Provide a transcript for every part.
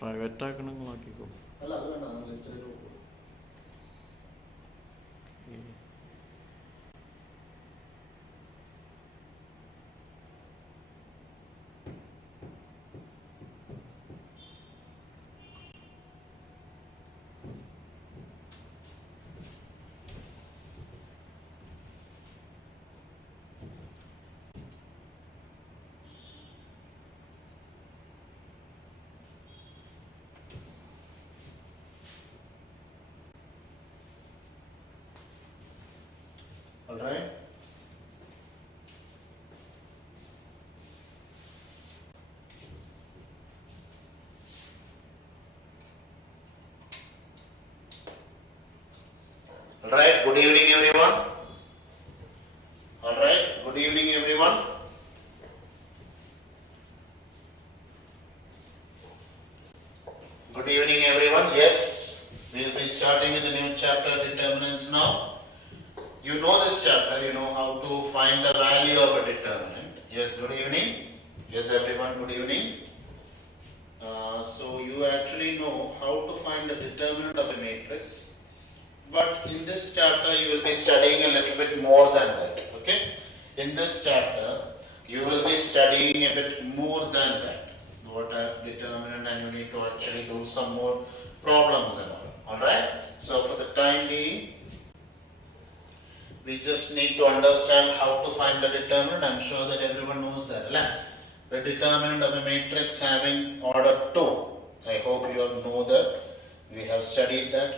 Private ആക്കണമെങ്കിൽ നോക്കിക്കോ. അല്ല അത് വേണ്ട, നമ്മൾ ലിസ്റ്റിലേക്ക് പോകും. All right. All right. Good evening, everyone. All right. Good evening, everyone. Good evening, everyone. Yes, we will be starting with the new chapter, Determinants now. You know this chapter, you know how to find the value of a determinant. Yes, good evening. Yes, everyone, good evening. So you actually know how to find the determinant of a matrix. But in this chapter, you will be studying a little bit more than that. Okay? In this chapter, you will be studying a bit more than that. What a determinant, and you need to actually do some more problems and all. Alright? So for the time being, we just need to understand how to find the determinant. I'm sure that everyone knows that. The determinant of a matrix having order 2. I hope you all know that. We have studied that.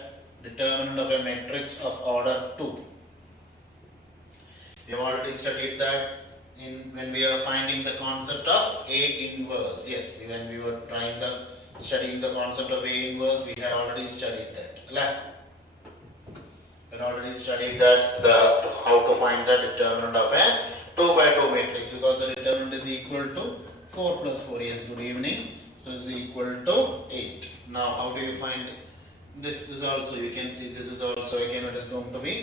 Determinant of a matrix of order 2. We have already studied that when we are finding the concept of A inverse. Yes, when we were studying the concept of A inverse, we had already studied that. Already studied that how to find the determinant of a 2 by 2 matrix, because the determinant is equal to 4 plus 4. Yes, good evening. So it is equal to 8. Now how do you find it? This is also, you can see this is also, again it is going to be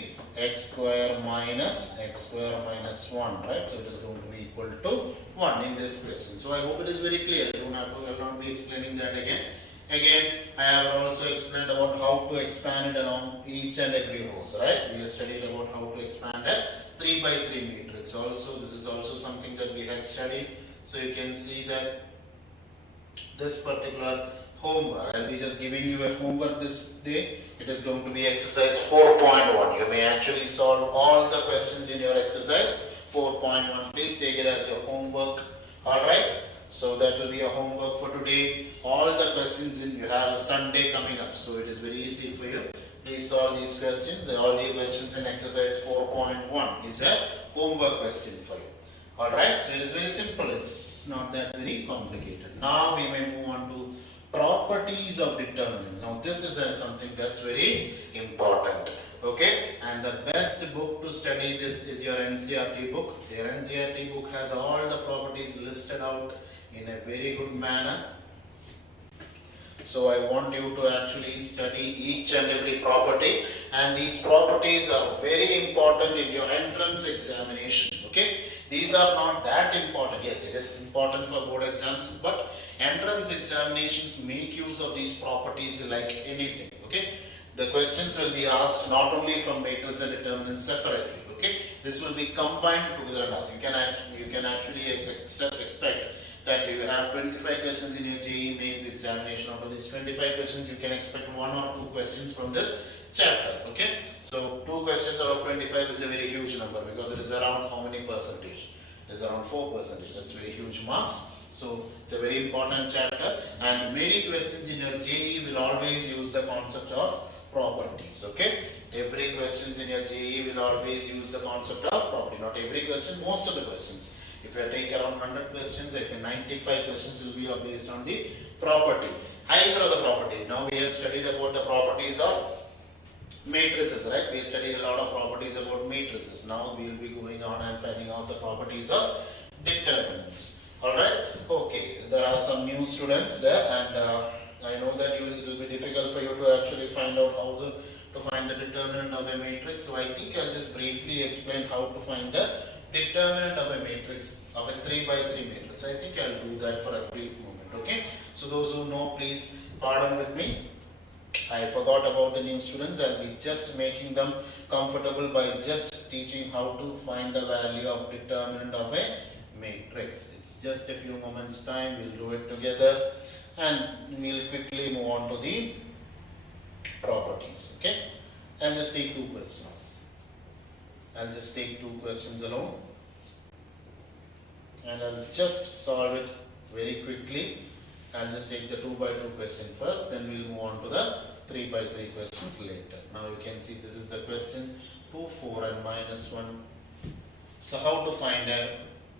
x square minus 1, right? So it is going to be equal to 1 in this question. So I hope it is very clear. I will not be explaining that again. Again, I have also explained about how to expand it along each and every rows, right? We have studied about how to expand a 3 by 3 matrix. Also, this is also something that we had studied. So you can see that this particular homework, I'll be just giving you a homework this day. It is going to be exercise 4.1. You may actually solve all the questions in your exercise 4.1. Please take it as your homework. Alright? So that will be a homework for today. All the questions you have a Sunday coming up. So it is very easy for you. Please solve these questions. All the questions in exercise 4.1 is a homework question for you. Alright? So it is very simple. It's not that very complicated. Now we may move on to properties of determinants. Now this is something that's very important. Okay, and the best book to study this is your NCERT book. Your NCERT book has all the properties listed out in a very good manner. So I want you to actually study each and every property, and these properties are very important in your entrance examination. Okay, these are not that important. Yes, it is important for board exams, but entrance examinations make use of these properties like anything. Okay, the questions will be asked not only from matrix and determinants separately. Okay, this will be combined together. You can actually expect that you have 25 questions in your JEE mains examination. Out of these 25 questions, you can expect 1 or 2 questions from this chapter. Okay, so 2 questions out of 25 is a very huge number, because it is around how many percentage? It is around 4%. That's very huge marks. So it's a very important chapter, and many questions in your JEE will always use the concept of properties. Okay, every questions in your JEE will always use the concept of property. Not every question, most of the questions. If you take around 100 questions, I think 95 questions will be based on the property. Either of the property. Now we have studied about the properties of matrices, right? We studied a lot of properties about matrices. Now we will be going on and finding out the properties of determinants. Alright? Okay, there are some new students there, and I know that it will be difficult for you to actually find out how to find the determinant of a matrix. So I think I'll just briefly explain how to find the determinant of a matrix, of a 3 by 3 matrix. I think I'll do that for a brief moment. Okay, So those who know, please pardon with me. I forgot about the new students. I'll be just making them comfortable by just teaching how to find the value of determinant of a matrix. It's just a few moments time. We'll do it together and we'll quickly move on to the properties. Okay. I'll just take two questions. I'll just take two questions alone and I'll just solve it very quickly. I'll just take the 2 by 2 question first, then we'll move on to the 3 by 3 questions later. Now you can see this is the question 2, 4 and minus 1. So how to find a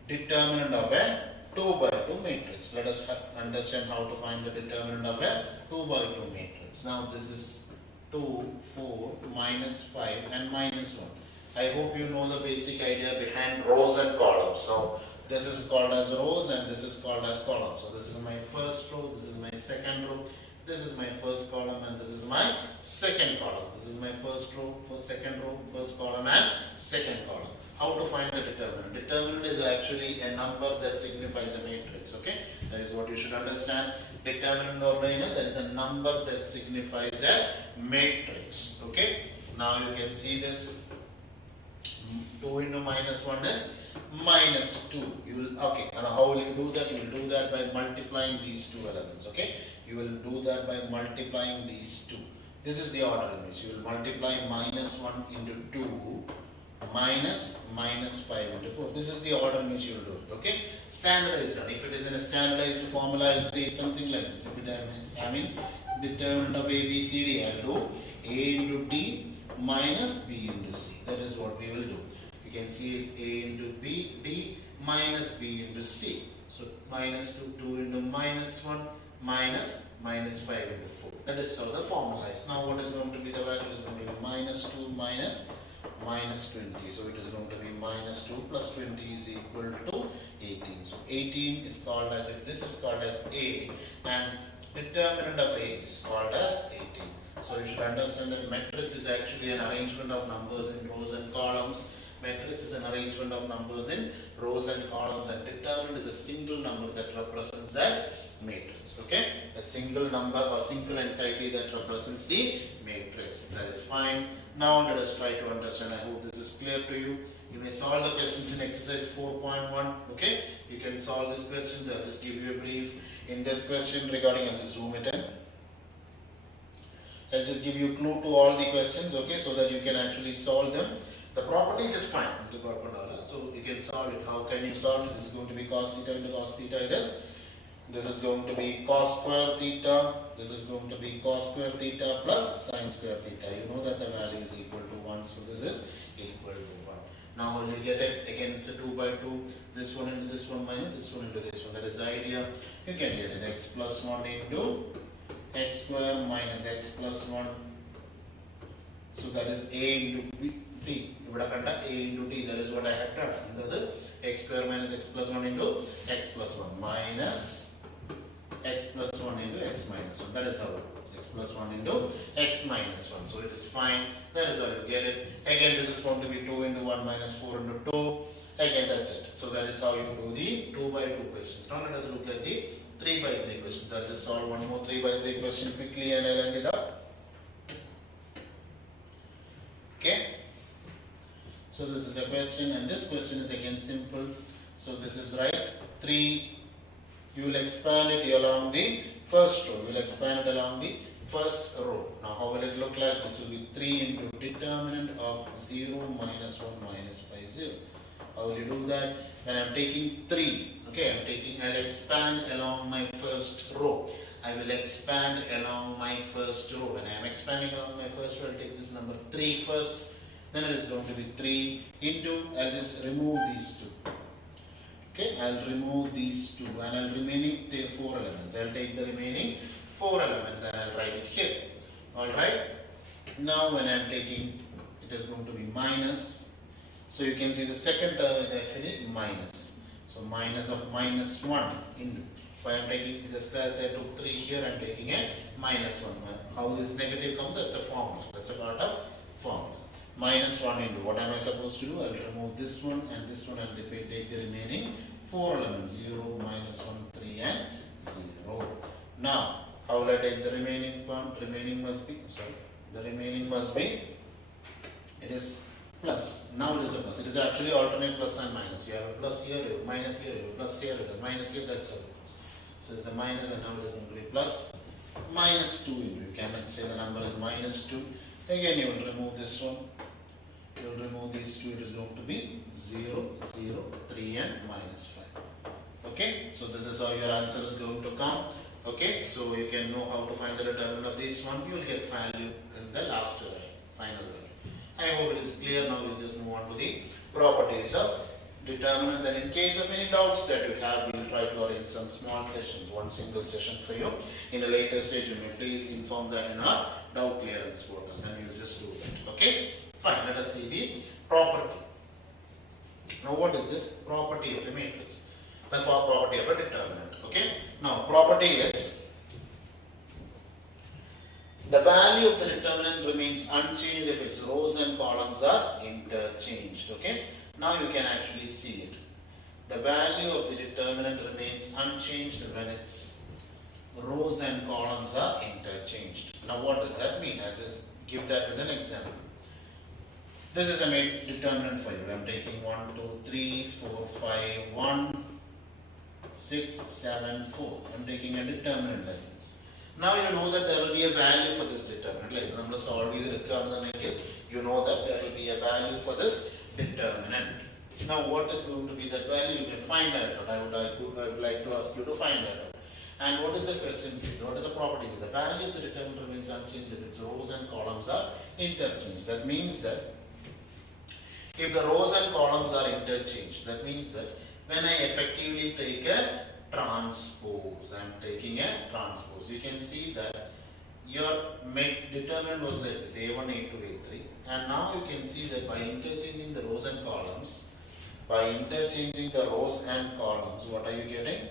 determinant of a 2 by 2 matrix? Let us understand how to find the determinant of a 2 by 2 matrix. Now this is 2, 4, minus 5 and minus 1. I hope you know the basic idea behind rows and columns. So this is called as rows and this is called as columns. So this is my first row, this is my second row, this is my first column and this is my second column. This is my first row, second row, first column and second column. How to find the determinant? Determinant is actually a number that signifies a matrix. Okay, that is what you should understand. Determinant or that is a number that signifies a matrix. Okay, now you can see this 2 into minus 1 is minus 2. You will, okay, and how will you do that? You will do that by multiplying these two elements. Okay, you will do that by multiplying these two. This is the order in which you will multiply minus 1 into 2 minus 5 into 4. This is the order in which you will do it. Okay, standardized. If it is in a standardized formula, I will say it's something like this. If it is having determinant of A, B, C, D, I will do A into D minus B into C. That is what we will do. You can see is A into B, D minus B into C. So minus 2 into minus 1 minus 5 into 4. That is how the formula is. Now what is going to be the value? Is going to be minus 2 minus 20. So it is going to be minus 2 plus 20 is equal to 18. So 18 is called as, if this is called as A and determinant of A is called as 18. So you should understand that matrix is actually an arrangement of numbers in rows and columns. Matrix is an arrangement of numbers in rows and columns, and determinant is a single number that represents that matrix. Okay, a single number or single entity that represents the matrix. That is fine. Now let us try to understand. I hope this is clear to you. You may solve the questions in exercise 4.1. Okay, you can solve these questions. I'll just give you a brief in this question regarding. I'll just zoom it in. I'll just give you a clue to all the questions. Okay, so that you can actually solve them. The properties is fine. So you can solve it. How can you solve it? This is going to be cos theta into cos theta. It is. This is going to be cos square theta. This is going to be cos square theta plus sin square theta. You know that the value is equal to 1. So this is equal to 1. Now when you get it, again it's a 2 by 2. This one into this one minus this one into this one. That is the idea. You can get it x plus 1 into x square minus x plus 1. So that is a into t. A into t, that is what I have done. That x square minus x plus 1 into x plus 1 minus x plus 1 into x minus 1. That is how it goes. X plus 1 into x minus 1. So it is fine. That is how you get it. Again, this is going to be 2 into 1 minus 4 into 2. Again, that's it. So that is how you do the 2 by 2 questions. Now let us look at the 3 by 3 questions. I'll just solve one more 3 by 3 question quickly and I'll end it up. Okay. So this is a question and this question is again simple. So this is right. 3. You will expand it along the first row. You will expand it along the first row. Now how will it look like? This will be 3 into determinant of 0 minus 1 minus 5 0. How will you do that? When I am taking 3, okay, I'll expand along my first row. I will expand along my first row. When I am expanding along my first row, I'll take this number 3 first. Then it is going to be 3 into, I'll just remove these 2. Okay, I'll remove these 2 and I'll remaining take 4 elements. I'll take the remaining 4 elements and I'll write it here. Alright. Now when I'm taking, it is going to be minus. So you can see the second term is actually minus. So minus of minus 1 into. If I am taking, just as I took 3 here, I am taking a minus 1. How this negative comes? That's a formula. That's a part of formula. Minus 1 into, what am I supposed to do? I will remove this one and this one and take the remaining 4 elements. 0, minus 1, 3 and 0. Now, how will I take the remaining one? Remaining must be, sorry, the remaining must be, it is plus. Now it is a plus. It is actually alternate plus and minus. You have a plus here, you have a minus here, you have a plus here, you have a minus here, that's all. So it's a minus and now it is going to be plus. Minus 2, you can say the number is minus 2. Again, you will remove this one. You will remove these two. It is going to be 0, 0, 3 and minus 5. Okay, so this is how your answer is going to come. Okay, so you can know how to find the determinant of this one. You will get value in the last final value. I hope it is clear. Now we'll just move on to the properties of determinants, and in case of any doubts that you have, we will try to arrange some small sessions, one single session for you. In a later stage, you may please inform that in our doubt clearance portal, and we will just do that. Okay, fine. Let us see the property. Now, what is this property of a matrix? The property of a determinant. Okay. Now, property is the value of the determinant remains unchanged if its rows and columns are interchanged. Okay. Now you can actually see it. The value of the determinant remains unchanged when its rows and columns are interchanged. Now what does that mean? I'll just give that with an example. This is a determinant for you. I'm taking 1, 2, 3, 4, 5, 1, 6, 7, 4. I'm taking a determinant like this. Now you know that there will be a value for this determinant. Like number solve you know that there will be a value for this determinant. Now what is going to be that value? You can find that out. I would like to ask you to find that out. And what is the question says? What is the property? The value of the determinant remains unchanged if its rows and columns are interchanged. That means that if the rows and columns are interchanged, that means that when I effectively take a transpose, I am taking a transpose. You can see that your determinant was like this, A1, A2, A3, and now you can see that by interchanging the rows and columns, what are you getting?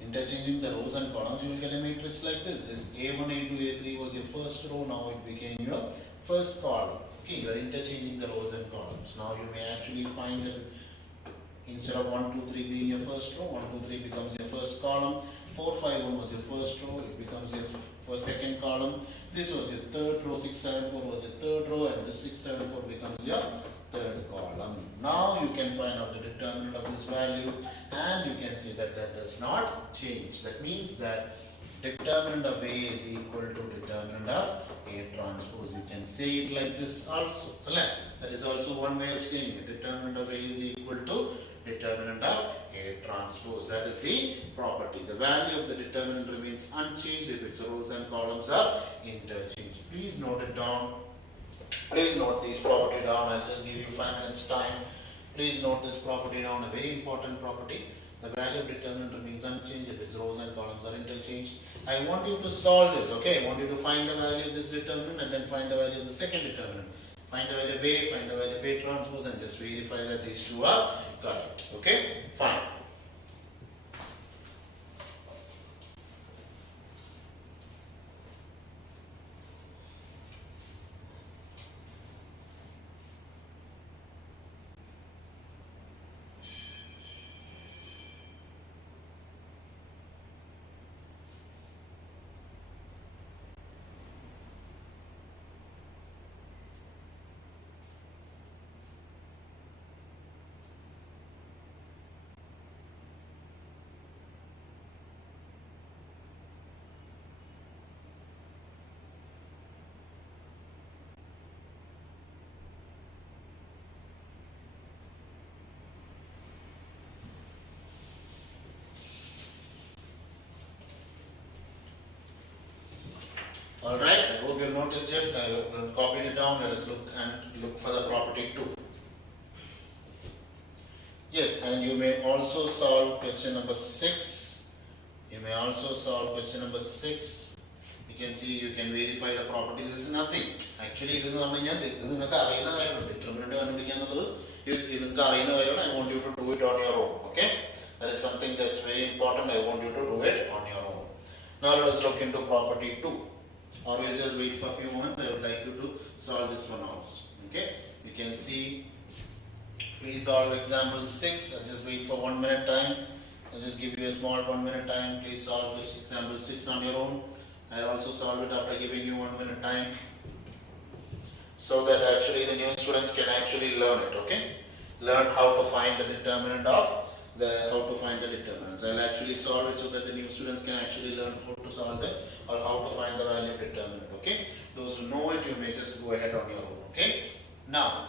Interchanging the rows and columns, you will get a matrix like this. This A1, A2, A3 was your first row, now it became your first column. Okay, you are interchanging the rows and columns. Now you may actually find that instead of 1, 2, 3 being your first row, 1, 2, 3 becomes your first column. 4, 5, 1 was your first row, it becomes your second column. This was your third row, 6, 7, 4 was your third row, and this 6, 7, 4 becomes your third column. Now you can find out the determinant of this value, and you can see that that does not change. That means that determinant of A is equal to determinant of A transpose. You can say it like this also. That is also one way of saying it. Determinant of A is equal to determinant of A transpose. That is the property. The value of the determinant remains unchanged if its rows and columns are interchanged. Please note it down. Please note this property down. I'll just give you 5 minutes time. Please note this property down. A very important property. The value of determinant remains unchanged if its rows and columns are interchanged. I want you to solve this. Okay, I want you to find the value of this determinant and then find the value of the second determinant. Find the value of A, find the value of A transpose, and just verify that these two are correct. Okay, fine. Alright, I hope you noticed it. I copied it down. Let us look for the property 2. Yes, and you may also solve question number 6. You may also solve question number 6. You can see, you can verify the property. This is nothing. Actually, this is determinant. I want you to do it on your own. Okay? That is something that's very important. I want you to do it on your own. Now let us look into property 2. Or we'll just wait for a few moments. I would like you to solve this one also. Okay? You can see, please solve example 6. I'll just wait for 1 minute time. I'll just give you a small 1 minute time. Please solve this example 6 on your own. I'll also solve it after giving you 1 minute time, so that actually the new students can actually learn it, okay? Learn how to find the determinant of how to find the determinants. I'll actually solve it so that the new students can actually learn how to solve it or how to find the value of determinant, okay? Those who know it, you may just go ahead on your own, okay? Now,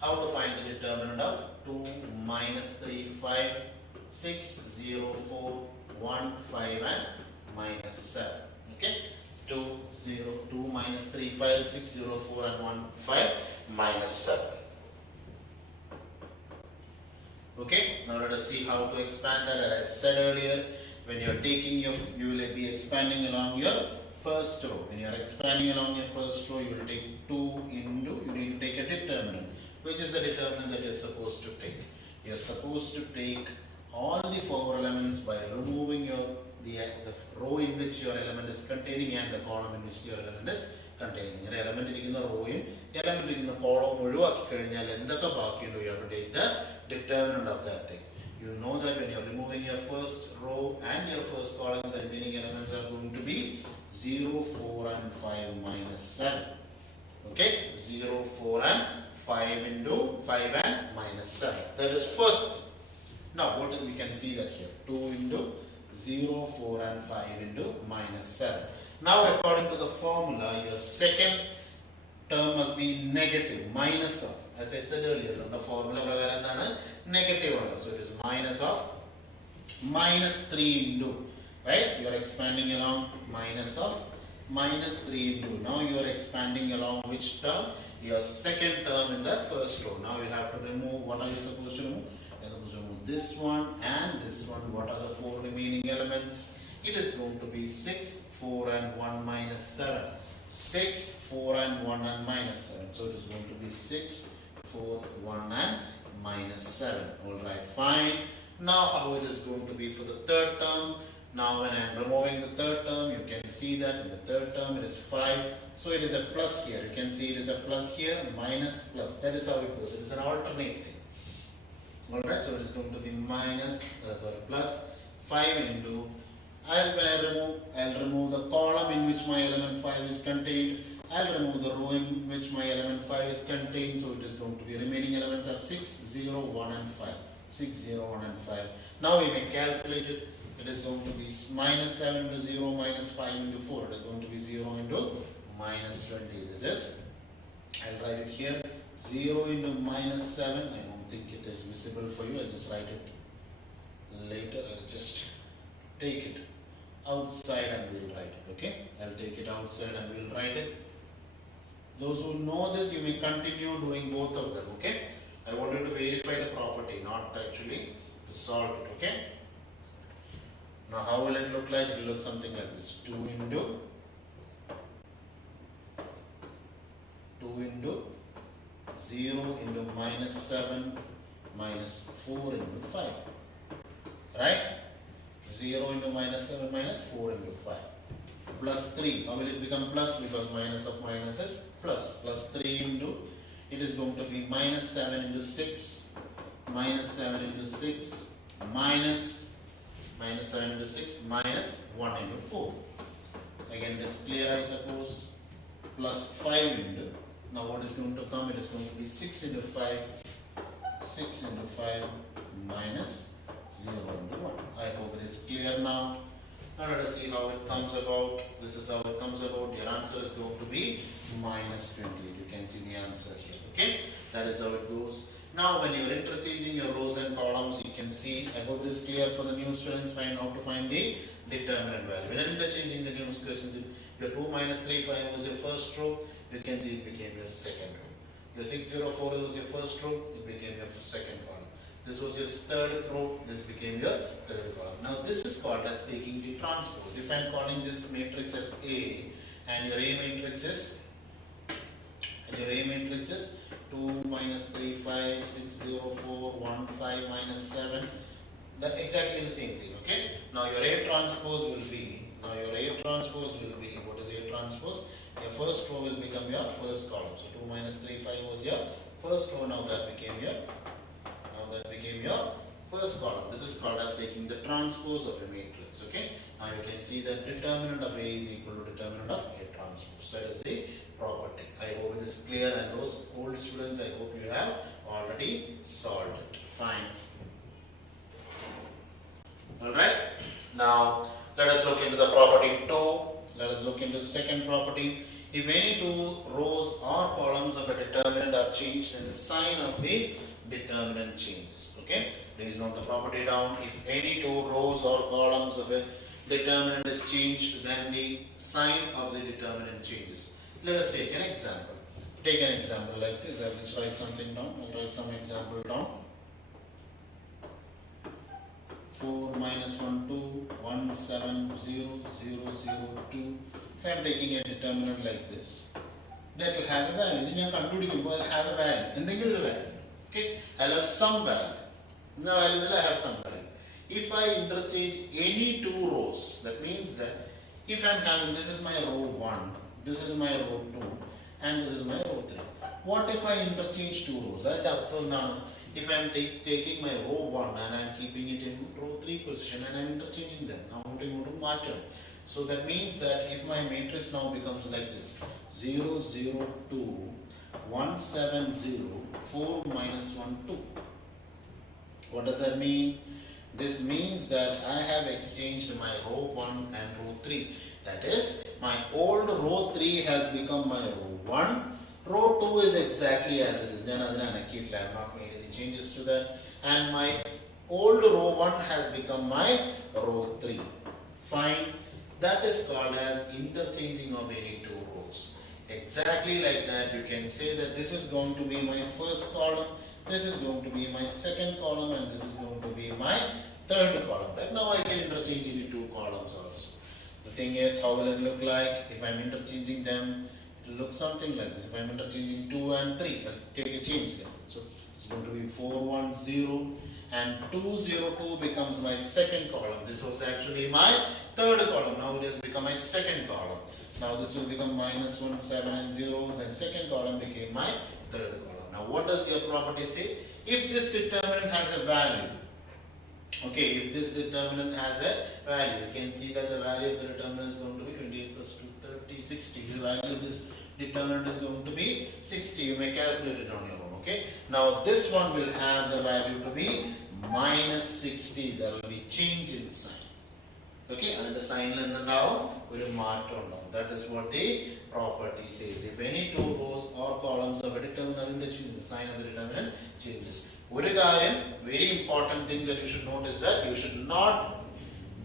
how to find the determinant of 2 minus 3, 5, 6, 0, 4, 1, 5 and minus 7, okay? 2, 0, 2 minus 3, 5, 6, 0, 4 and 1, 5 minus 7. Okay, now let us see how to expand that. As I said earlier, when you are taking you will be expanding along your first row. When you are expanding along your first row, you will take 2 into, you need to take a determinant. Which is the determinant that you are supposed to take? You are supposed to take all the 4 elements by removing the row in which your element is containing and the column in which your element is containing. Your element in the row, element in the column, you have to take the determinant of that thing. You know that when you are removing your first row and your first column, the remaining elements are going to be 0, 4 and 5 minus 7. Okay, 0, 4 and 5 into 5 and minus 7. That is first thing. Now, what we can see that here? 2 into 0, 4 and 5 into minus 7. Now, according to the formula, your second term must be negative, minus of. As I said earlier, the formula is negative. So, it is minus of minus 3 into, right? You are expanding along minus of minus 3 into. Now, you are expanding along which term? Your second term in the first row. Now, you have to remove, what are you supposed to remove? You are supposed to remove this one and this one. What are the 4 remaining elements? It is going to be 6, 4 and 1 minus 7. 6, 4 and 1 and minus 7. So, it is going to be 6, 4, 1 and minus 7. Alright, fine. Now, how it is going to be for the third term? Now, when I am removing the third term, you can see that in the third term it is 5. So, it is a plus here. You can see it is a plus here, minus, plus. That is how it goes. It is an alternate thing. Alright, so it is going to be plus 5 into, when I'll remove the column in which my element 5 is contained. I'll remove the row in which my element 5 is contained. So, it is going to be remaining elements are 6, 0, 1 and 5. 6, 0, 1 and 5. Now, we may calculate it. It is going to be minus 7 into 0 minus 5 into 4. It is going to be 0 into minus 20. This is, I'll write it here, 0 into minus 7. I don't think it is visible for you. I'll just write it later. I'll just take it outside and we'll write it. Okay? I'll take it outside and we'll write it. Those who know this, you may continue doing both of them. Okay? I wanted to verify the property, not actually to solve it. Okay? Now, how will it look like? It will look something like this. 2 into 0 into minus 7 minus 4 into 5. Right? 0 into minus 7 minus 4 into 5. Plus 3. How will it become plus? Because minus of minus is plus. Plus 3 into, it is going to be minus 7 into 6. Minus 7 into 6. Minus 7 into 6 minus 1 into 4. Again, it is clear, I suppose. Plus 5 into, now what is going to come? It is going to be 6 into 5. 6 into 5 minus 0 into 1. I hope it is clear now. Now let us see how it comes about. This is how it comes about. Your answer is going to be minus 28. You can see the answer here. Okay? That is how it goes. Now, when you are interchanging your rows and columns, you can see, I hope it is clear for the new students, find how to find the determinant value. When you are interchanging the new questions, your 2 minus 3, 5 was your first row, you can see it became your second row. Your 6, 0, 4 was your first row, it became your second column. This was your third row, this became your third column. Now, this is called as taking the transpose. If I am calling this matrix as A, and your A matrix is 2 minus 3, 5, 6, 0, 4, 1, 5, minus 7. Exactly the same thing, okay? Now your A transpose will be, what is A transpose? Your first row will become your first column. So 2 minus 3, 5 was your first row, now that became your that became your first column. This is called as taking the transpose of a matrix. Okay. Now you can see that determinant of A is equal to determinant of A transpose. That is the property. I hope it is clear, and those old students, I hope you have already solved it. Fine. Alright. Now let us look into the property 2. Let us look into the second property. If any two rows or columns of a determinant are changed, then the sign of the determinant changes. Okay. Please note the property down. If any two rows or columns of a determinant is changed, then the sign of the determinant changes. Let us take an example. Take an example like this. I'll just write something down. I'll write some example down. 4 minus 1 2 1 7 0 0 0 2. If I am taking a determinant like this, that will have a value. Then I will have a value. And then value. Okay, I will have some value. Now I will have some value. If I interchange any two rows, that means that if I am having, this is my row 1, this is my row 2, and this is my row 3. What if I interchange two rows? If I am taking my row 1 and I am keeping it in row 3 position and I am interchanging them. So that means that if my matrix now becomes like this, 0 0 2 1 7 0 4 minus 1 2. What does that mean? This means that I have exchanged my row 1 and row 3. That is, my old row 3 has become my row 1. Row 2 is exactly as it is. I have not made any changes to that. And my old row 1 has become my row 3. Fine. That is called as interchanging of any two rows. Exactly like that, you can say that this is going to be my first column, this is going to be my second column, and this is going to be my third column. Right now I can interchange any two columns also. The thing is, how will it look like? If I am interchanging them, it will look something like this. If I am interchanging 2 and 3, I'll take a change. So it's going to be 4 1 0, and 2 0 2 becomes my second column. This was actually my third column. Now it has become my second column. Now this will become minus 1 7 and 0. The second column became my third column. Now what does your property say? If this determinant has a value, okay, if this determinant has a value, you can see that the value of the determinant is going to be 28 plus 2 30 60. The value of this determinant is going to be 60. You may calculate it on your own. Okay. Now this one will have the value to be minus 60. There will be change in sign. Okay, and the sign now will mark down. That is what the property says. If any two rows or columns of a determinant change, the sign of the determinant changes. Very important thing that you should note is that you should not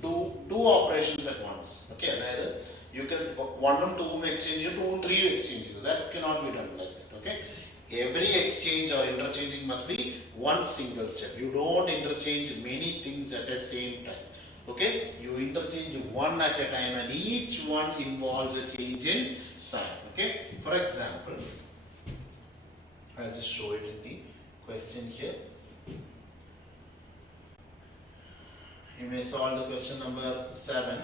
do two operations at once. Okay, either you can 1 and 2 exchange, 2 and 3 exchange. That cannot be done like that. Okay, every exchange or interchanging must be one single step. You don't interchange many things at the same time. Okay, you interchange one at a time, and each one involves a change in sign. Okay, for example, I'll just show it in the question here. You may solve the question number 7.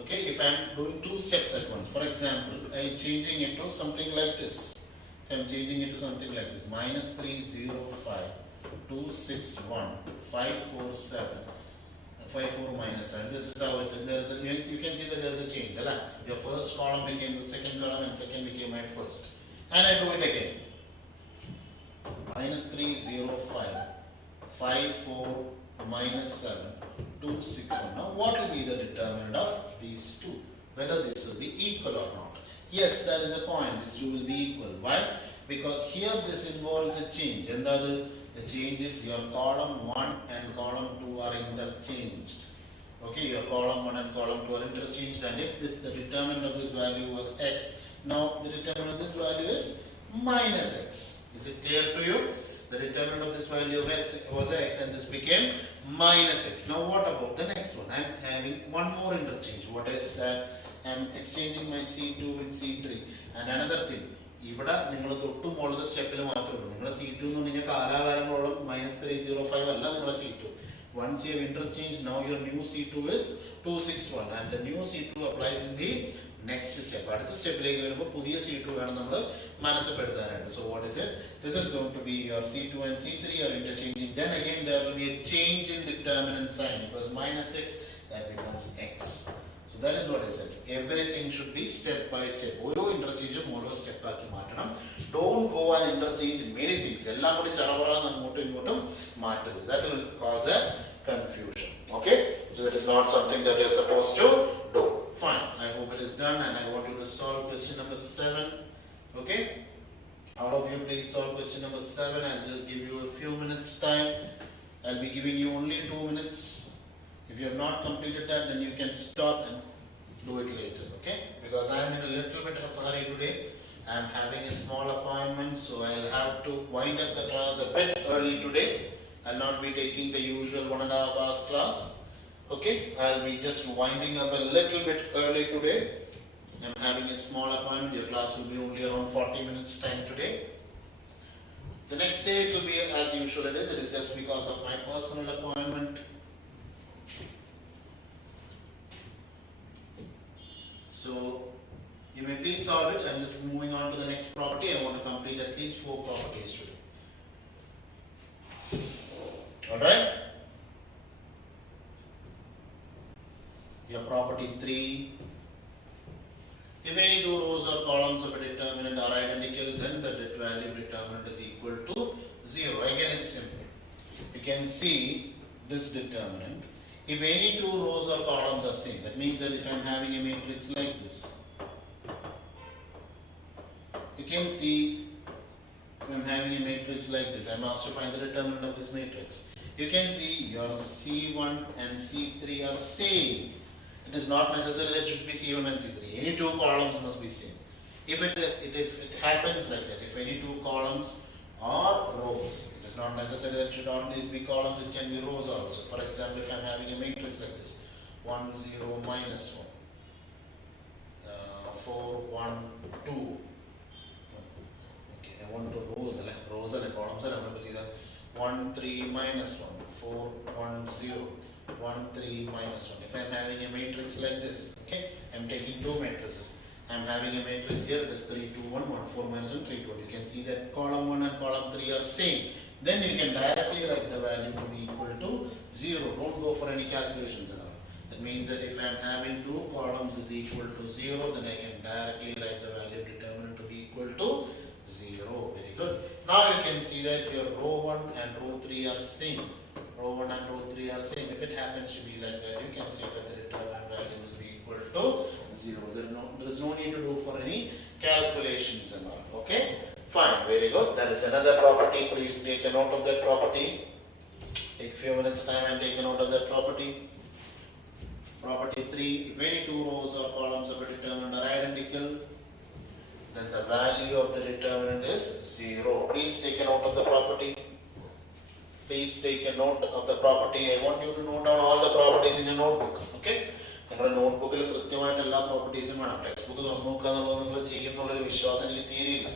Okay, if I am doing two steps at once, for example, I am changing it to something like this. If I am changing it to something like this, minus 3 0 5 2 6 1 5 4 7. 5 4 minus 7. This is how it. There is you can see that there is a change. Your first column became the second column, and second became my first. And I do it again. Minus 3 0 5 5 4 minus 7 2 6 1. Now what will be the determinant of these two? Whether this will be equal or not. Yes, that is a point. These two will be equal. Why? Because here this involves a change, and the change is your column 1 and column 2 are interchanged. Okay, your column 1 and column 2 are interchanged, and if the determinant of this value was x, now the determinant of this value is minus x. Is it clear to you? The determinant of this value of x was x, and this became minus x. Now what about the next one? I am having one more interchange. What is that? I am exchanging my C2 with C3. And another thing, ഇവിടെ നിങ്ങൾ തൊട്ടും മുകളിലത്തെ സ്റ്റെപ്പിൽ മാത്രമേ ഉള്ളൂ. നിങ്ങളുടെ C2 എന്ന് പറഞ്ഞാൽ കാലാകാലങ്ങളോളം minus 305 അല്ല നിങ്ങളുടെ C2. Once you have interchanged, now your new C2 is 261, and the new C2 applies in the next step. അടുത്ത സ്റ്റെപ്പിലേക്ക് വരുമ്പോൾ പുതിയ C2 വേണം നമ്മൾ മനസ്സിലാക്കാനായിട്ട്. So what is it? This is going to be your C2 and C3 are interchanging. Then again there will be a change in determinant sign. It was -6, that becomes x. So that is what I said. Everything should be step by step. ഓരോ ഇന്റർചേഞ്ചും ഓരോ step ആക്കി മാറ്റണം. Don't go and interchange many things. എല്ലാം കൂടി ചറവറാന്ന് അങ്ങോട്ടും ഇങ്ങോട്ടും മാറ്റരുത്. That will cause a confusion. Okay? So that is not something that you're supposed to do. Fine. I hope it is done and I want you to solve question number 7. Okay? All of you please solve question number 7. I'll just give you a few minutes time. I'll be giving you only 2 minutes. If you have not completed that, then you can stop and do it later. Okay? Because I am in a little bit of a hurry today. I am having a small appointment, so I'll have to wind up the class a bit early today. I'll not be taking the usual 1.5 hours class. Okay, I'll be just winding up a little bit early today. I'm having a small appointment. Your class will be only around 40 minutes time today. The next day it will be as usual it is. It is just because of my personal appointment. So you may please solve it. I'm just moving on to the next property. I want to complete at least 4 properties today. Alright? Your property 3. If any 2 rows or columns of a determinant are identical, then the value determinant is equal to 0. Again, it's simple. You can see this determinant. If any 2 rows or columns are same, that means that if I'm having a matrix like this, you can see if I'm having a matrix like this, I'm asked to find the determinant of this matrix. You can see your C1 and C3 are same. It is not necessary that it should be C1 and C3. Any 2 columns must be same. If it happens like that, if any 2 columns are rows, it is not necessary that it should always be columns, it can be rows also. For example, if I am having a matrix like this, 1, 0, minus 1, 4, 1, 2. Okay, I want to rows and columns, I want to see that 1, 3, minus 1, 4, 1, 0. 1, 3, minus 1. If I am having a matrix like this, okay, I am taking 2 matrices. I am having a matrix here, it is 3, 2, 1, 1, 4, minus 1, 3, 2. You can see that column 1 and column 3 are same. Then you can directly write the value to be equal to 0. Don't go for any calculations at all. That means that if I am having 2 columns is equal to 0, then I can directly write the value determinant to be equal to 0. Very good. Now you can see that your row 1 and row 3 are same. Row 1 and row 3 are same. If it happens to be like that, you can see that the determinant value will be equal to 0. There is no need to do for any calculations and all. Okay? Fine. Very good. That is another property. Please take a note of that property. Take a few minutes time and take a note of that property. Property 3. If any 2 rows or columns of a determinant are identical, then the value of the determinant is 0. Please take a note of the property. Please take a note of the property. I want you to note down all the properties in your notebook. Okay? നമ്മുടെ നോട്ട്ബുക്കിൽ കൃത്യമായിട്ട് എല്ലാ പ്രോപ്പർട്ടീസും വേണം. Text book തുറന്നു നോക്കാന്നുള്ളത് നിങ്ങൾ ചെയ്യുന്നുള്ളൊരു വിശ്വാസം എനിക്ക് തീരെയില്ല.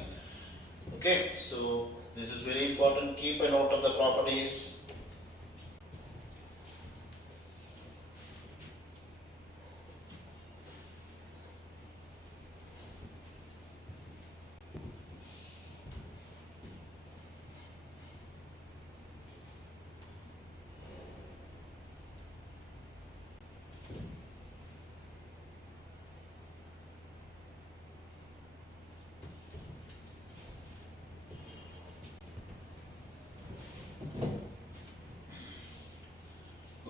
Okay? So this is very important. Keep a note of the properties.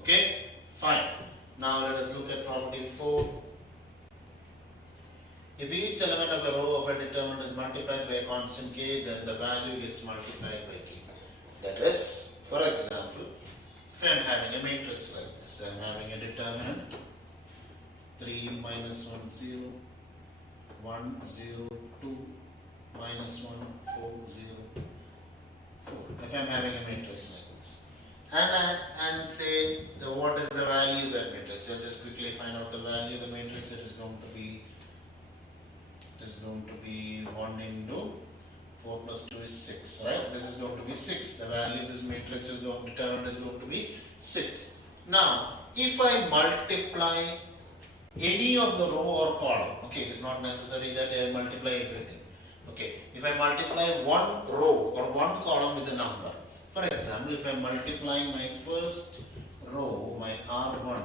Okay, fine. Now let us look at property 4. If each element of a row of a determinant is multiplied by a constant k, then the value gets multiplied by k. That is, for example, if I am having a matrix like this, I am having a determinant 3, minus 1, 0, 1, 0, 2, minus 1, 4, 0, 4. If I am having a matrix like this. And say what is the value of that matrix. So just quickly find out the value of the matrix. It is going to be 1 into 4 plus 2 is 6, right? This is going to be 6. The value of this matrix is determined is going to be 6. Now, if I multiply any of the row or column. Okay, it is not necessary that I multiply everything. Okay, if I multiply one row or one column with a number, for example, if I multiply my first row, my R1,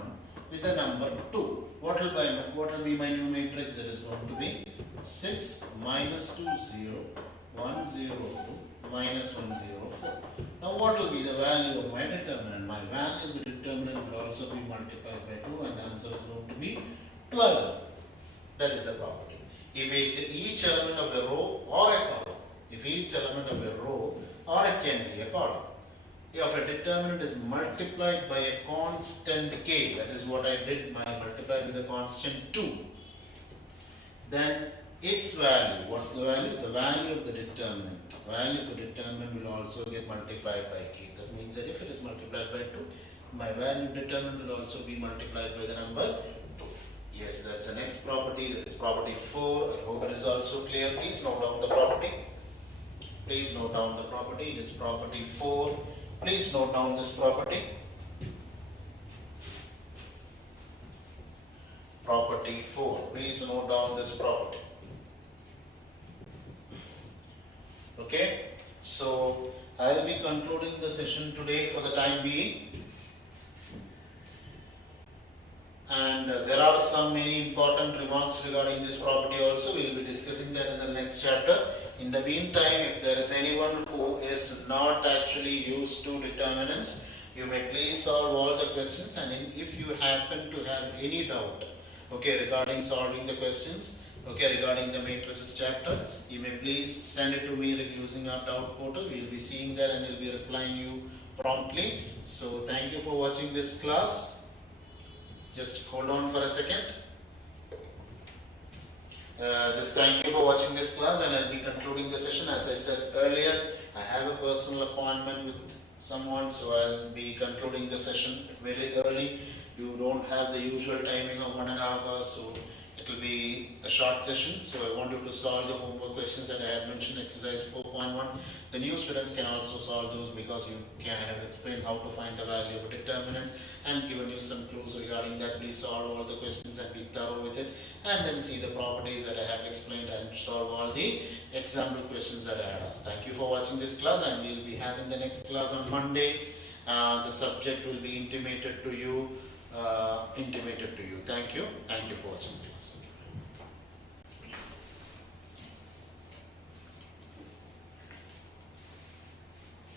with the number 2, what will be my new matrix? That is going to be 6 minus 2 0 1 0 2 minus 1 0 4. Now what will be the value of my determinant? My value of the determinant will also be multiplied by 2 and the answer is going to be 12. That is the property. If each element of a row or a column, if each element of a row or it can be a column, if a determinant is multiplied by a constant k, that is what I did, I multiplied with a constant 2, then its value, what the value? The value of the determinant. Value of the determinant will also get multiplied by k. That means that if it is multiplied by 2, my value determinant will also be multiplied by the number 2. Yes, that's the next property. That is property 4. I hope it is also clear. Please note down the property. Please note down the property. It is property 4. Please note down this property. Property 4. Please note down this property. Okay. So, I will be concluding the session today for the time being. And there are some many important remarks regarding this property also. We will be discussing that in the next chapter. In the meantime, if there is anyone who is not actually used to determinants, you may please solve all the questions, and if you happen to have any doubt, okay, regarding solving the questions, okay, regarding the matrices chapter, you may please send it to me using our doubt portal. We will be seeing that and we will be replying you promptly. So thank you for watching this class. Just hold on for a second. Just thank you for watching this class, and I'll be concluding the session. As I said earlier, I have a personal appointment with someone, so I'll be concluding the session very early. You don't have the usual timing of 1.5 hours, so it will be a short session. So I want you to solve the homework questions that I had mentioned, exercise 4.1. The new students can also solve those because I have explained how to find the value of a determinant and given you some clues regarding that. Please solve all the questions and be thorough with it, and then see the properties that I have explained and solve all the example questions that I had asked. Thank you for watching this class, and we will be having the next class on Monday. The subject will be intimated to you. Thank you.